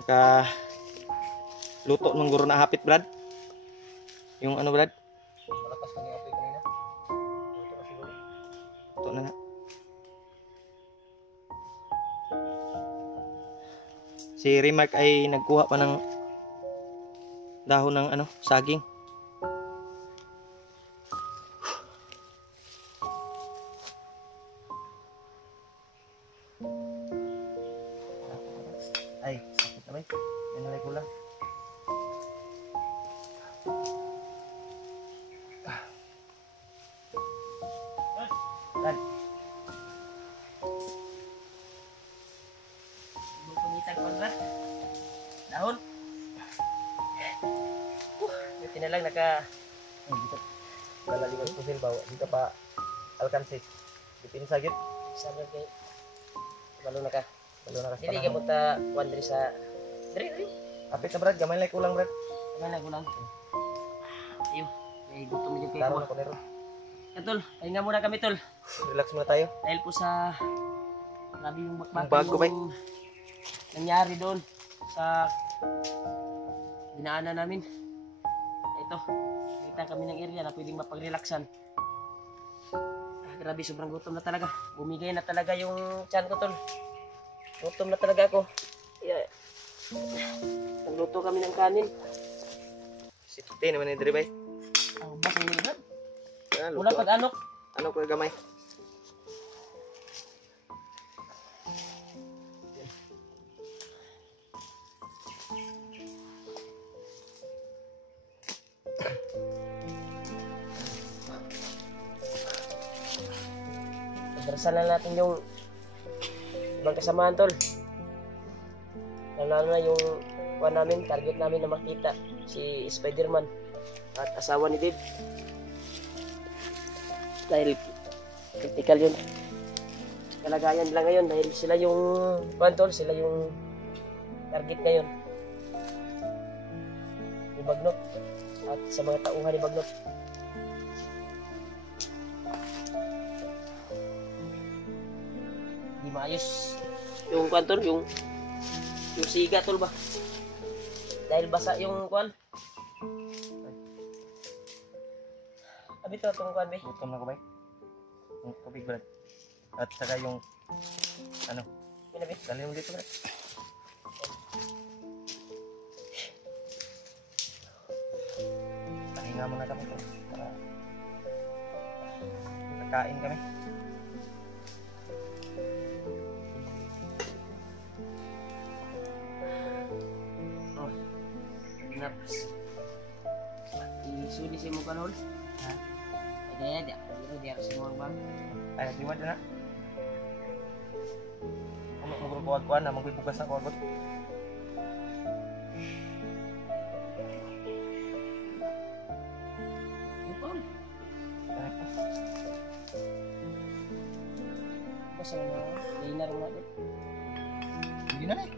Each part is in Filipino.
Naka luto ng guro na hapit, Brad. Yung ano, Brad? Malakas na yung apoy kanina. Luto na siguro. Luto na na. Si Remark ay nagkuha pa ng dahon ng ano, saging. Ay, sakit na ba? Yan nalay ko lang. Brad. Bungkungitan ko, Brad. Dahon. Buti na lang dito. Kalaliwan ko silbaw. Dito pa alkansi. Dipinsa gyud. Sabi kay balo na ka. Balo na Dili ka mo ta wandri sa diri. Apit na, Brad, gamay lay kulang, Brad. Ano na gulang. Ayo, may gutom medyo kay Taro ko. na ko nero. Tol, pahinga muna kami, tol. Relax muna tayo. Dahil po sa grabe yung bakbakan Bago ba? nangyari doon sa dinaanan namin. Ito, nakita kami ng area na pwedeng mapag-relaxan. Grabe, sobrang gutom na talaga. Bumigay na talaga yung tiyan ko, tol. Gutom na talaga ako. Yeah. Nagluto kami ng kanin. Si Tuti naman ni Dribay. Ang bas ang nilagad. Ah, Wala luto. pag-anok. Ano ko gamay? Pagdarasan lang natin yung ibang kasamaan, tol. Lalo na yung namin, target namin na makita si Spider-Man at asawa ni Dave. Dahil critical yun. Kalagayan nila ngayon dahil sila yung tol, sila yung target ngayon ni Bagnot at sa mga tauhan ni Bagnot. Di maayos yung tol, yung siga, tol, ba? Dahil basa yung kwan. Abi to itong kwan, be. Gutom na ko ba? Yung tubig, Brad. At saka yung ano, Pinabi. dali mo dito, Brad. Pahinga muna kami to para kakain kami. Oh. Naps. Isuli si mo kanol. Ha? Ay, di ako sinuwang bang. Ay, diwad na. Ano mo kuwag-kuwan na magbibugas na kuwag. Ipon. Basta na, linar mo natin. Hindi na eh.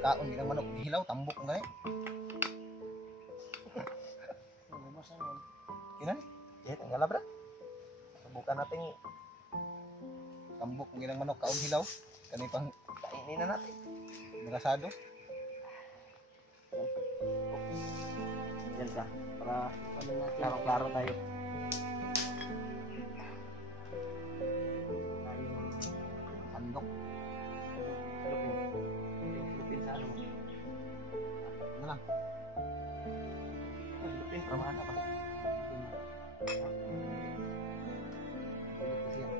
Kaon ginang manok hilaw tambok nga eh. Basta na. Ina ni. Yeah, tanggal Brad. Subukan natin Tambok ginang manok kaon hilaw. Kani pang kainin na natin. merasado. Yan ka, para Ano natin? klaro-klaro tayo. Andok. Lupin sa ano mo. Ano lang. Lupin, pramaan na pa. Kasi yan.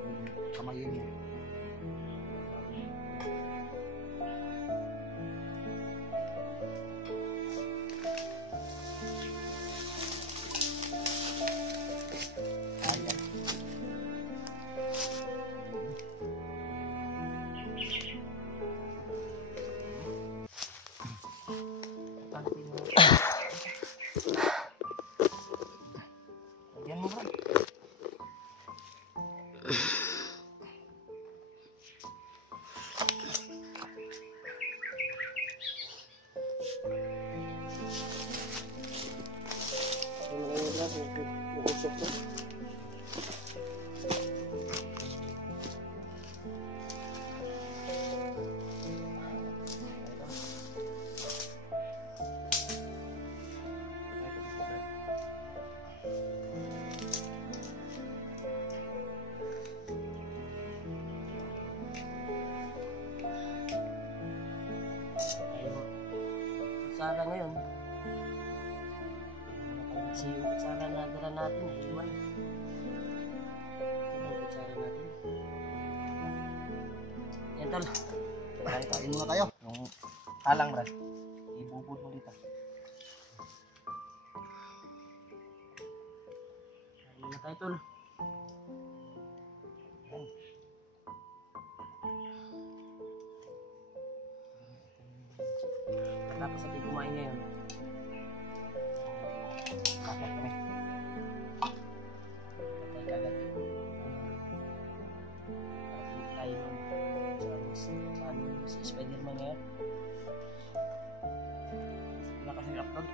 Kamayin mo. kutsara ngayon. Kasi yung kutsara na dala natin, iwan. Ito yung kutsara natin. Yan tol. Kain muna tayo. Yung talang, Brad. Ibubod mo dito. Kain muna tayo tol. Tapos natin kumain ngayon. Kakit kami. Patay kagad. Parating tayo nun. Saan si Spider-Man ngayon? Wala kasi upload.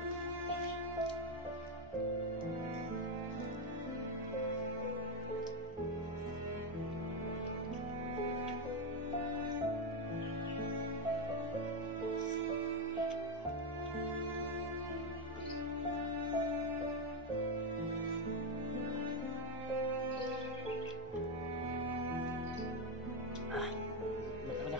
Mata na.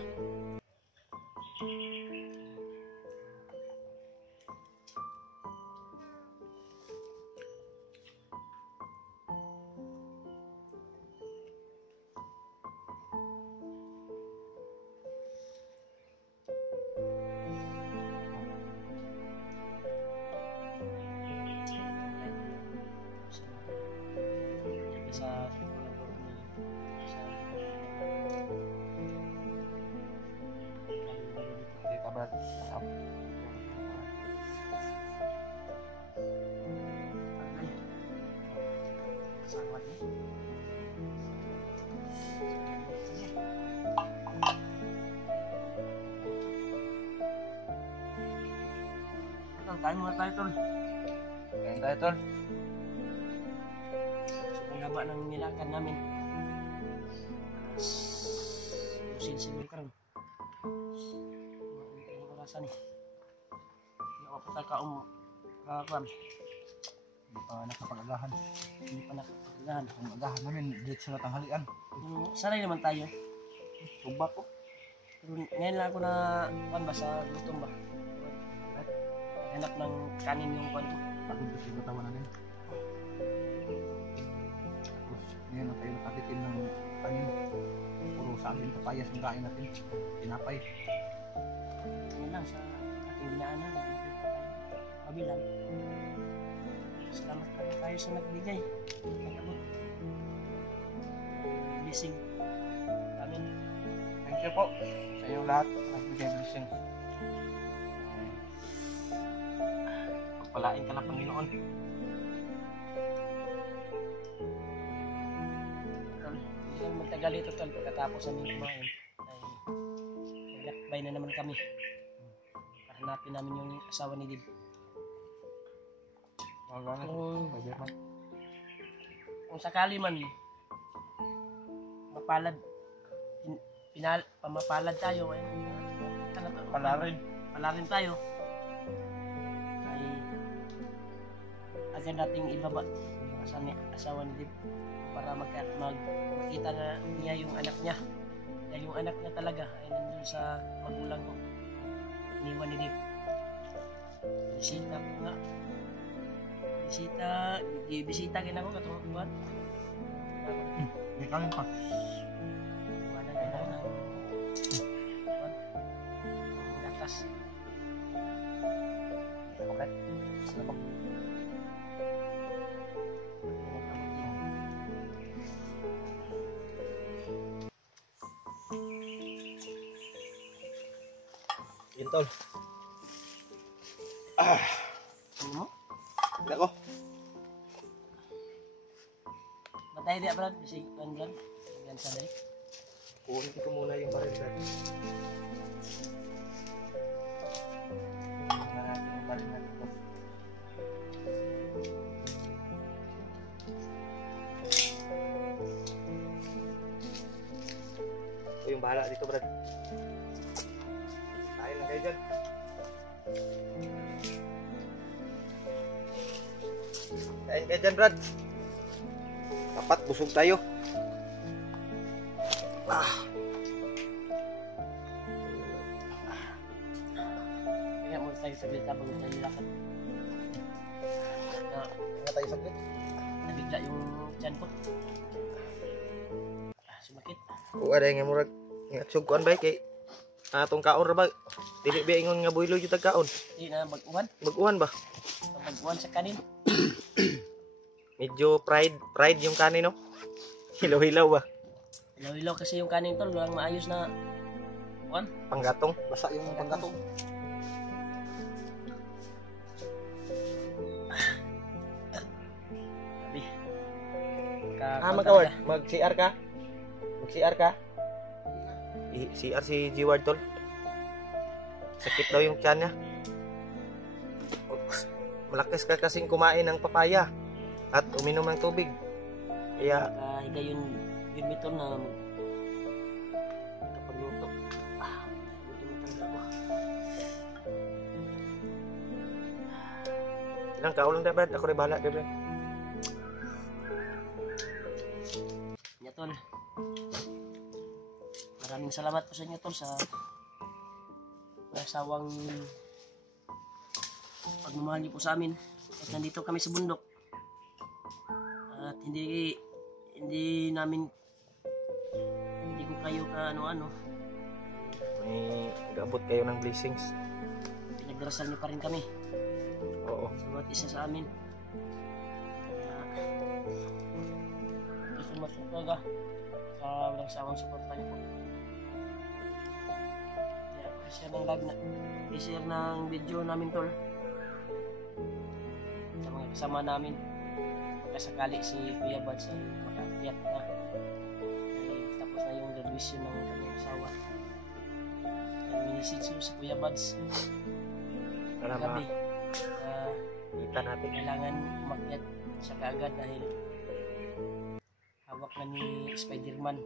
Sa Dito, Brad. Up. kasama niya. Kain muna tayo tol. Kain tayo, tol. Sobrang haba ng nilakad namin. Pusin siguro karon. Ano orasan eh. Hindi ako patakaon kapan. Hindi pa nakapag-agahan. Hindi pa nakapaglahan. Ang agahan namin, dito sa tanghalian. Sanay naman tayo. Tubak ko. Pero ngayon lang ako na ba sa gutom ba? Hanap ng kanin yung kwan ko. Pagod kasi yung katawan namin. Tapos, ngayon na tayo nakatikim ng kanin. Puro sa amin papayas ang kain natin. Tinapay. Ngayon lang sa ating dinaanan. Kabilang. Salamat pala tayo sa nagbigay. Nagabot. Blessing. Amin. Thank you po sa inyong lahat. Nagbigay blessing. Pagpalain ka ng Panginoon. Hindi lang magtagal ito tol. Pagkatapos namin kumain ay maglakbay na naman kami. Hanapin namin yung asawa ni Dib. Kung sakali man mapalad pamapalad tayo ay palarin tayo ay agad nating ibaba yung asawa ni Dib para makita na niya yung anak niya dahil yung anak niya talaga ay nandun sa magulang ko iniwan ni Dib. Bisita ko nga bisita gina ko katong buwan. May kanin pa. Wala na lang ng buwan. Ang gatas. Okay. Salamat. Yun tol. Ano mo? Ako. Matay dia Brad, bisig kan Brad. Yan sa dali. Kunin ko muna yung baril Brad. Yung baril na dito. Ito yung bahala dito Brad. Tayo na kayo dyan. Kain kayo dyan Brad. Dapat busog tayo. Kaya mo tayo saglit habang nalilakad. Nga tayo saglit. Nabigla yung tiyan ko. Sumakit. O ada nga murag nga sugkuan ba kay atong kaon ra ba? Dili ba ingon nga buhilo jud tag kaon. Hindi na mag-uwan. Mag-uwan ba? Mag-uwan sa kanin. Medyo fried yung kanin no. Hilaw-hilaw ba? Ilaw-ilaw kasi yung kanin tol. Walang maayos na uwan. Panggatong. Basta yung panggatong. Sabi. Magkaward. Mag-CR ka? Mag-CR ka? CR si G-Ward tol. Sakit daw yung tiyan niya. Malakas ka kasing kumain ng papaya at uminom ng tubig. Kaya Higa yun mitol na kapagluto. Buti matanda ko. ilang kaon lang Brad. Ako rin bahala Brad. Nya tol. Maraming salamat po sa inyo tol sa sawang pagmamahal niyo po sa amin. At nandito kami sa bundok. At hindi ko kayo ka ano-ano. May gabot kayo ng blessings. Pinagdarasal niyo pa rin kami. Oo. Sa bawat isa sa amin. Gusto talaga sa walang sawang suporta niyo po. I-share ng live na i-share ng video namin tol sa mga kasama namin pagkasakali si Kuya Buds ay makaakyat na ay tapos na yung graduation ng kanyang asawa ay minisage mo si Kuya Buds Para gabi makita natin. kailangan umakyat siya kaagad dahil hawak na ni Spider-Man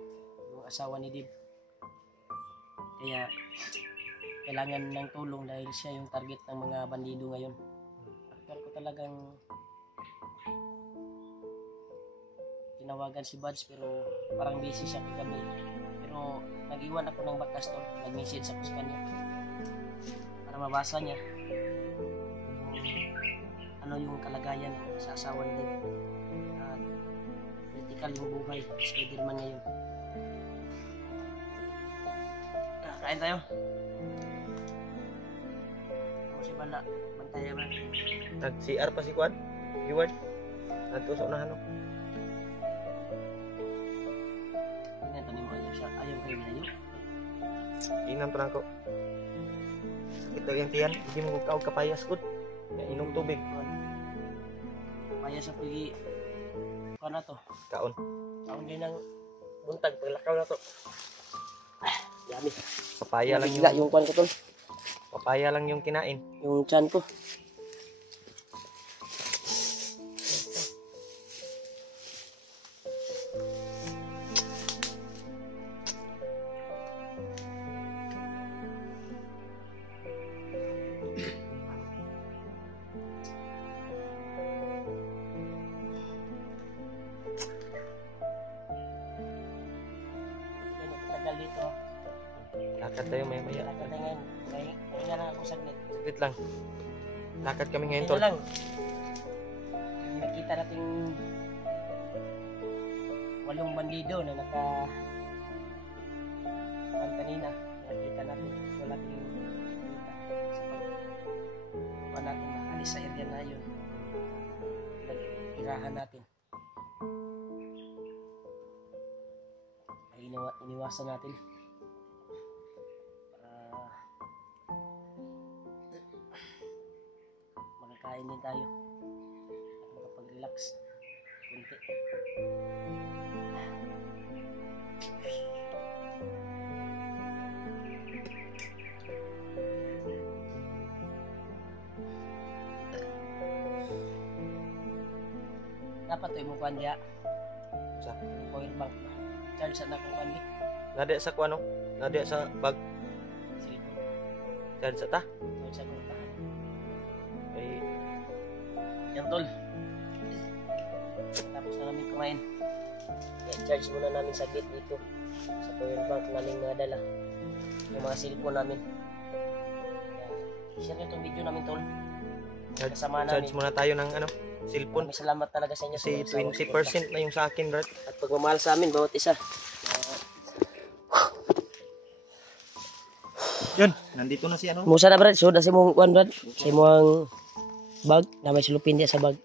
yung asawa ni Dib kaya kailangan ng tulong dahil siya yung target ng mga bandido ngayon. After ko talagang tinawagan si Buds pero parang busy siya kagabi. Pero nag-iwan ako ng bakas tol, nag-message ako sa kanya para mabasa niya ano yung kalagayan sa asawa niya. Critical yung buhay, Spider-Man ngayon. Kain tayo. Si Bala, bantaya ba? Nag-CR pa si Kwan? G-Ward? Nagtusok na ano? Tingnan to ni mo ayaw siya. Ayaw kayo layo. Inam pa na ako. Sakit daw yung tiyan. Hindi mo kaog kapayas ko. Inom tubig. Kaya sa pagi. Kuha na to. Kaon. Kaon din ng Buntag. Paglakaw na to. yami. Papaya lang Nabigla yung... yung kwan ko tol. Papaya lang yung kinain. Yung chan ko. Tagal dito. Lakad tayo maya-maya. Lakad na ngayon. Kaya lang ako saglit. Saglit lang. Lakad kami ngayon Ito tol. lang. Nakita nating 8 bandido na naka kanina. Nakita natin wala tayong kita sa pag natin maalis sa area na yun. Irahan natin. Ay iniwasan natin. Makakain din tayo at makapag-relax kunti. Dapat ito yung mukuhan diya Sa? yung power bank na charge sa nakukuhan di Nade sa Kwan no? Nade sa bag. cellphone Charge sa ta. charge sa kuntahan. Ay, Yan tol. Tapos na namin kumain. I-charge muna namin saglit dito sa power bank namin nadala. Yung mga cellphone namin. Kaya, share nyo itong video namin, tol. Charge, Kasama charge namin. muna tayo ng ano, cellphone. Maraming salamat talaga sa inyo. Kasi tol, sa 20% na yung sa akin, Brad. at pagmamahal sa amin, bawat isa. Yun, nandito na si ano. Musa na, Brad. So, na si mong, Brad. Sa imong bag, na may sulupin diya sa bag.